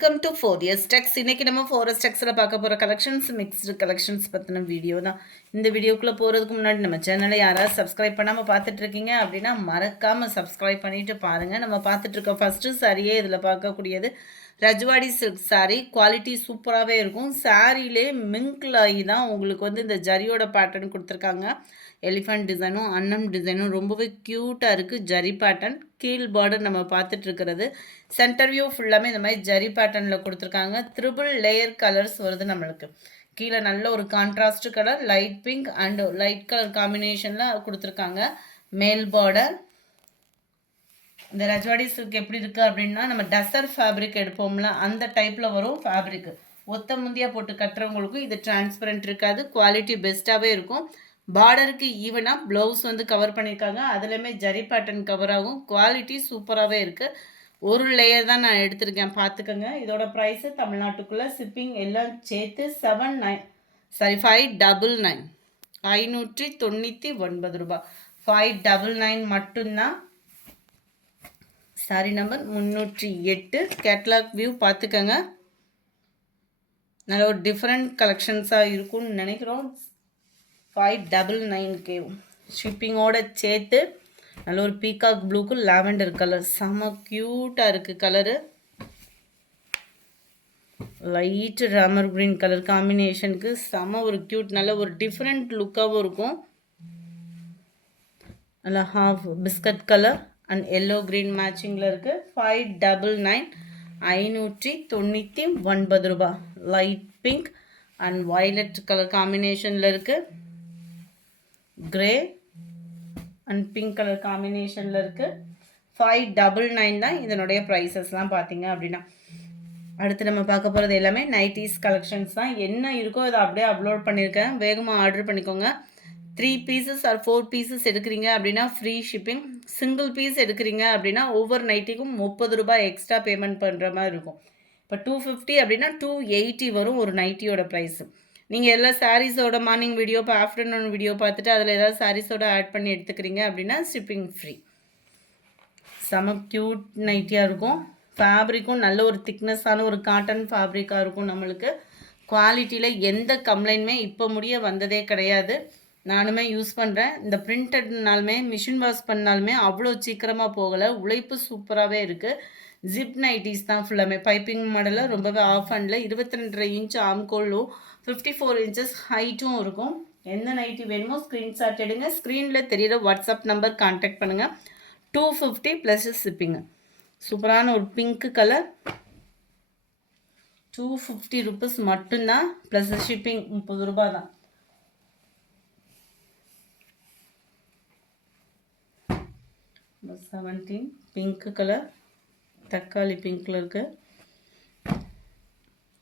Welcome to 4S Techs. இன்னைக்கு நம்ம 4S Techsல பார்க்க போகிற கலெக்ஷன்ஸ் மிக்ஸ்டு கலெக்ஷன்ஸ் பற்றின வீடியோ தான். இந்த வீடியோக்குள்ளே போகிறதுக்கு முன்னாடி நம்ம சேனலை யாராவது சப்ஸ்கிரைப் பண்ணாமல் பார்த்துட்டு இருக்கீங்க அப்படின்னா மறக்காமல் சப்ஸ்கிரைப் பண்ணிட்டு பாருங்கள். நம்ம பார்த்துட்டு இருக்க ஃபஸ்ட்டு சாரியே இதில் பார்க்கக்கூடியது ரஜ்வாடி சில்க் சாரீ. குவாலிட்டி சூப்பராகவே இருக்கும். சாரியிலே மிங்க்ல ஆகி தான் உங்களுக்கு வந்து இந்த ஜரியோட பேட்டர்ன் கொடுத்துருக்காங்க. எலிஃபண்ட் டிசைனும் அன்னம் டிசைனும் ரொம்பவே க்யூட்டாக இருக்குது. ஜரி பேட்டர்ன் கீழ் பார்டர் நம்ம பார்த்துட்ருக்கிறது. சென்டர் வியூ ஃபுல்லாமே இந்த மாதிரி ஜரி பேட்டர்னில் கொடுத்துருக்காங்க. த்ரிபிள் லேயர் கலர்ஸ் வருது நம்மளுக்கு. கீழே நல்ல ஒரு contrast colour light pink and light colour காம்பினேஷனில் கொடுத்துருக்காங்க. மேல் பார்டர் இந்த ரஜ்வாடி சில்க் எப்படி இருக்குது அப்படின்னா நம்ம டசர் ஃபேப்ரிக் எடுப்போம்ல அந்த டைப்பில் வரும் ஃபேப்ரிக். ஒத்த முந்தியாக போட்டு கட்டுறவங்களுக்கும் இது டிரான்ஸ்பரண்ட் இருக்காது. குவாலிட்டி பெஸ்ட்டாகவே இருக்கும். பார்டருக்கு ஈவனாக ப்ளவுஸ் வந்து கவர் பண்ணியிருக்காங்க. அதுலேயுமே ஜரி பேட்டர்ன் கவர் ஆகும். குவாலிட்டி சூப்பராகவே இருக்குது. ஒரு லேயர் தான் நான் எடுத்திருக்கேன், பார்த்துக்கோங்க. இதோட ப்ரைஸு தமிழ்நாட்டுக்குள்ளே ஷிப்பிங் எல்லாம் சேர்த்து 599 599 599 மட்டும்தான். Sorry number 308. கேட்லாக் வியூ பார்த்துக்கோங்க. நல்ல ஒரு டிஃப்ரெண்ட் கலெக்ஷன்ஸாக இருக்கும்னு நினைக்கிறோம். 599 ஷிப்பிங்கோட சேர்த்து. நல்ல ஒரு பீகாக் ப்ளூக்கு லாவெண்டர் கலர் செம்ம க்யூட்டாக இருக்குது. Colour light Ramar green colour காம்பினேஷனுக்கு செம்ம ஒரு க்யூட் நல்ல ஒரு டிஃப்ரெண்ட் லுக்காகவும் இருக்கும். நல்லா half biscuit colour and yellow green மேட்சிங்கில் இருக்குது. 599 599 light pink and violet colour காம்பினேஷனில் இருக்குது. கிரே அண்ட் பிங்க் கலர் காம்பினேஷனில் இருக்குது. 599 தான் இதனுடைய ப்ரைஸஸ்லாம் பார்த்தீங்க அப்படின்னா. அடுத்து நம்ம பார்க்க போகிறது எல்லாமே நைட்டிஸ் கலெக்ஷன்ஸ் தான். என்ன இருக்கோ அதை அப்படியே அப்லோட் பண்ணியிருக்கேன். வேகமாக ஆர்டர் பண்ணிக்கோங்க. 3 பீசஸ் ஆர் 4 பீசஸ் எடுக்கிறீங்க அப்படின்னா ஃப்ரீ ஷிப்பிங். சிங்கிள் பீஸ் எடுக்கிறீங்க அப்படின்னா ஒவ்வொரு நைட்டிக்கும் 30 ரூபாய் எக்ஸ்ட்ரா பேமெண்ட் பண்ணுற மாதிரி இருக்கும். இப்போ 250 அப்படின்னா 280 வரும் ஒரு நைட்டியோட ப்ரைஸு. நீங்கள் எல்லா சாரீஸோட மார்னிங் வீடியோ இப்போ ஆஃப்டர்நூன் வீடியோ பார்த்துட்டு அதில் ஏதாவது சாரீஸோட ஆட் பண்ணி எடுத்துக்கிறீங்க அப்படின்னா ஷிப்பிங் ஃப்ரீ. செம க்யூட் நைட்டியாக இருக்கும். ஃபேப்ரிக்கும் நல்ல ஒரு திக்னஸான ஒரு காட்டன் ஃபேப்ரிக்காக இருக்கும். நம்மளுக்கு குவாலிட்டியில் எந்த கம்ப்ளைண்ட்டுமே இப்போ முடிய வந்ததே கிடையாது. நானுமே யூஸ் பண்ணுறேன். இந்த பிரிண்டட்னாலுமே மிஷின் வாஷ் பண்ணாலுமே அவ்வளோ சீக்கிரமாக போகலை. உழைப்பு சூப்பராகவே இருக்குது. ஜிப் நைட்டிஸ் தான் ஃபுல்லாமே. பைப்பிங் மாடலில் ரொம்பவே ஆஃப் அண்டில் 22.5 இன்ச் ஆம்கோலும் 54 இன்ச்சஸ் ஹைட்டும் இருக்கும். எந்த நைட்டி வேணுமோ ஸ்க்ரீன்ஷாட் எடுங்க. ஸ்க்ரீனில் தெரிகிற வாட்ஸ்அப் நம்பர் கான்டாக்ட் பண்ணுங்கள். 250 ப்ளஸ் ஷிப்பிங்கு. சூப்பரான ஒரு பிங்க் கலர் 250 ருபீஸ் மட்டும்தான் ப்ளஸ் ஷிப்பிங் 30 ரூபாய் தான். நம்பர் 17 பிங்க் கலர் தக்காளி பிங்க்கில் இருக்குது.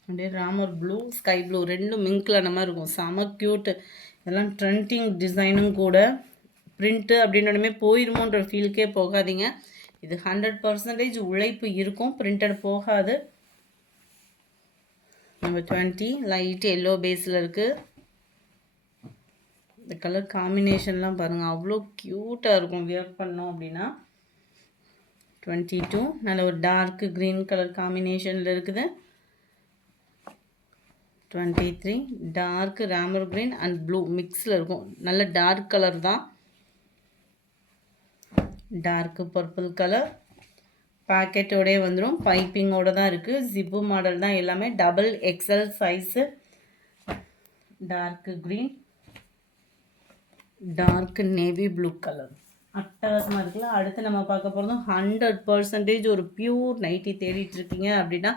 அப்படியே ராமர் ப்ளூ ஸ்கை ப்ளூ ரெண்டும் மிங்க்கில் அந்த மாதிரி இருக்கும். செம க்யூட்டு. இதெல்லாம் ட்ரெண்டிங் டிசைனும் கூட. பிரிண்ட்டு அப்படின்னோடனே போயிருமோன்ற ஃபீலுக்கே போகாதீங்க. இது 100% உழைப்பு இருக்கும். பிரிண்டட் போகாது. நம்பர் 20 லைட் எல்லோ பேஸில் இருக்குது. இந்த கலர் காம்பினேஷன்லாம் பாருங்கள் அவ்வளோ க்யூட்டாக இருக்கும் வியர் பண்ணோம் அப்படின்னா. 22 நல்ல ஒரு டார்க் க்ரீன் கலர் காம்பினேஷனில் இருக்குது. 23 dark Ramar green and blue மிக்ஸில் இருக்கும். நல்ல டார்க் கலர் தான். டார்க் பர்பிள் கலர் பேக்கெட்டோடே வந்துடும். பைப்பிங்கோடு தான் இருக்குது. ஜிப்பு மாடல் தான் எல்லாமே. Double XL size. Dark green dark navy blue colour அட்டகாசமாக இருக்குல்ல. அடுத்து நம்ம பார்க்க போகிறதும் 100% ஒரு பியூர் நைட்டி தேடிட்டுருக்கீங்க அப்படின்னா,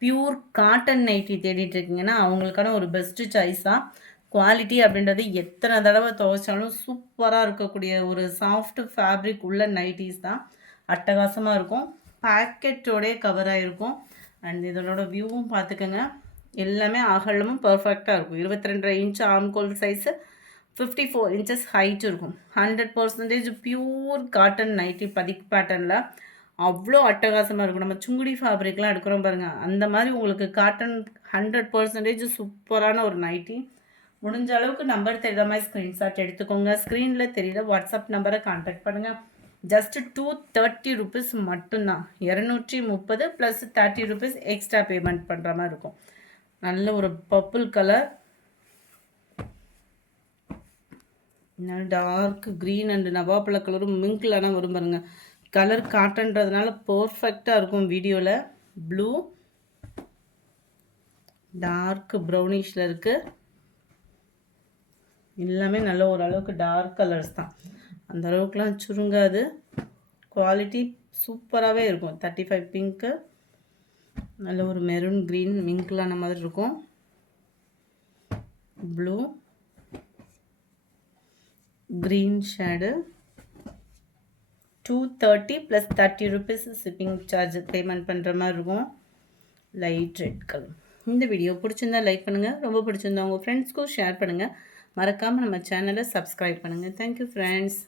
பியூர் காட்டன் நைட்டி தேடிட்டுருக்கீங்கன்னா அவங்களுக்கான ஒரு பெஸ்ட்டு சாய்ஸ் தான். குவாலிட்டி அப்படின்றது எத்தனை தடவை துவைச்சாலும் சூப்பராக இருக்கக்கூடிய ஒரு சாஃப்ட் ஃபேப்ரிக் உள்ள நைட்டிஸ் தான். அட்டகாசமாக இருக்கும். பேக்கெட்டோடே கவர் ஆகிருக்கும். அண்ட் இதனோட வியூவும் பார்த்துக்கோங்க. எல்லாமே அகலமும் பர்ஃபெக்டாக இருக்கும். 22.5 இன்ச் ஆம்கோல் சைஸு 54 இன்ச்சஸ் ஹைட் இருக்கும். 100% பியூர் காட்டன் நைட்டி பதிக் பேட்டர்னில் அவ்வளோ அட்டகாசமாக இருக்கும். நம்ம சுங்குடி ஃபேப்ரிக்லாம் எடுக்கிறோம் பாருங்கள், அந்த மாதிரி உங்களுக்கு காட்டன் 100% சூப்பரான ஒரு நைட்டி. முடிஞ்ச அளவுக்கு நம்பர் தெரியாத மாதிரி ஸ்க்ரீன்ஷாட் எடுத்துக்கோங்க. ஸ்க்ரீனில் தெரியுற வாட்ஸ்அப் நம்பரை கான்டாக்ட் பண்ணுங்கள். ஜஸ்ட் 230 ருபீஸ் மட்டும்தான். 230 ப்ளஸ் 30 ருபீஸ் எக்ஸ்ட்ரா பேமெண்ட் பண்ணுற மாதிரி இருக்கும். நல்ல ஒரு purple colour, dark green and நவாப்பழ கலரும் மிங்க்லானா வரும் பாருங்க. கலர் காட்டன்றதுனால பர்ஃபெக்டாக இருக்கும் வீடியோவில். ப்ளூ டார்க் ப்ரௌனிஷில் இருக்குது. எல்லாமே நல்ல ஓரளவுக்கு டார்க் கலர்ஸ் தான், அந்த அளவுக்குலாம் சுருங்காது. குவாலிட்டி சூப்பராகவே இருக்கும். 35 பிங்க்கு, நல்ல ஒரு மெரூன் க்ரீன் மிங்க்லான மாதிரி இருக்கும். Blue green shade, 230 plus 30 rupees shipping charge payment பண்ணுற மாதிரி இருக்கும். Light red colour. இந்த வீடியோ பிடிச்சிருந்தா லைக் பண்ணுங்கள், ரொம்ப பிடிச்சிருந்தா உங்கள் ஃப்ரெண்ட்ஸ்க்கும் ஷேர் பண்ணுங்கள். மறக்காமல் நம்ம சேனலை சப்ஸ்கிரைப் பண்ணுங்கள். Thank you friends.